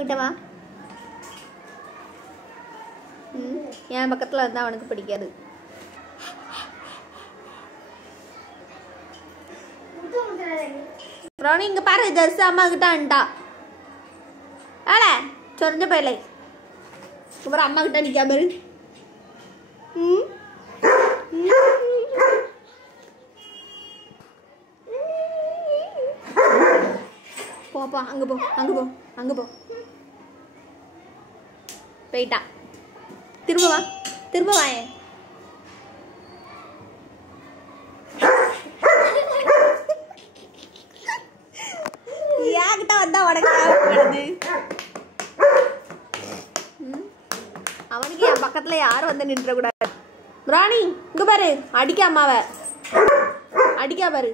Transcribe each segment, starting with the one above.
கிட்ட வா. என் பக்கத்தில் இருந்தால் அவனுக்கு பிடிக்காது. ப்ரௌனி இங்கே பாரு, ஜெர்சி அம்மா கிட்ட அண்டா ஆல சொரிஞ்ச பயிலை. அப்புறம் அம்மா கிட்ட நிற்கா பாரு. போப்பா, அங்கே போ, அங்கே போ, அங்கே போ. போயிட்டா. திரும்ப வா, திரும்ப வாயேன். ஏன்கிட்ட வந்தா உனக்கு வருது. அவனுக்கு என் பக்கத்துல யாரும் வந்து நின்ற கூடாது. ராணி இங்க பாரு, அடிக்க அம்மாவை அடிக்கா பாரு.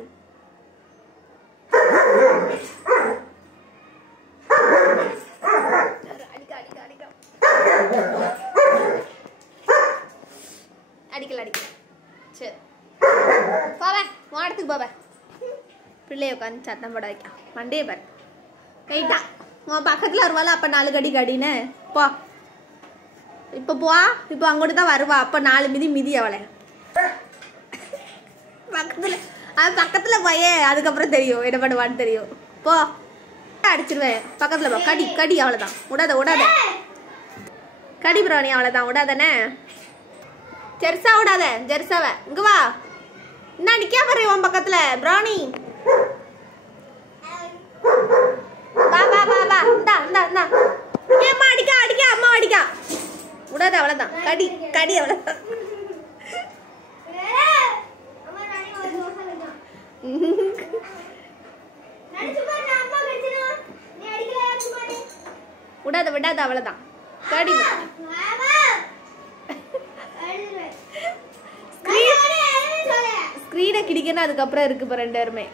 அடிக்கல அடிக்கல. சரி போவ, மாடத்துக்கு போவ. பிள்ளைய உட்காந்து சத்தம் போட வைக்க மண்டே பாரு. கைட்டா உன் பக்கத்தில் வருவாள். அப்போ 4 கடி கடின்னு போ. இப்போ போ, இப்போ அங்கோட்டு தான் வருவா. அப்போ 4 மிதி மிதி அவளை பக்கத்தில். அது பக்கத்தில் போயே, அதுக்கப்புறம் தெரியும் என்ன பண்ணுவான்னு தெரியும். போ, அடிச்சிருவேன். பக்கத்தில் போ. கடி கடி, அவ்வளோதான். விடாத விடாத. கடி ப்ரௌனி, அவ்வளோதான். விடாதானே. ஜெர்சா விடாத, ஜெர்சாவை. இங்கே வா. என்ன நிற்கா பாரு உன் பக்கத்தில் ப்ரௌனி. வா வா வா வா. இந்தா இந்தா இந்தா. ஏம்மா அடிக்கா அடிக்கா, அம்மா அடிக்கா. விடாத, அவ்வளோதான். கடி கடி, அவ்வளோதான். விடாத விடாத, அவ்வளோதான். கடி. ஸ்க்ரீனை கிடிக்கணும். அதுக்கப்புறம் இருக்கு இப்போ 2 பேருமே.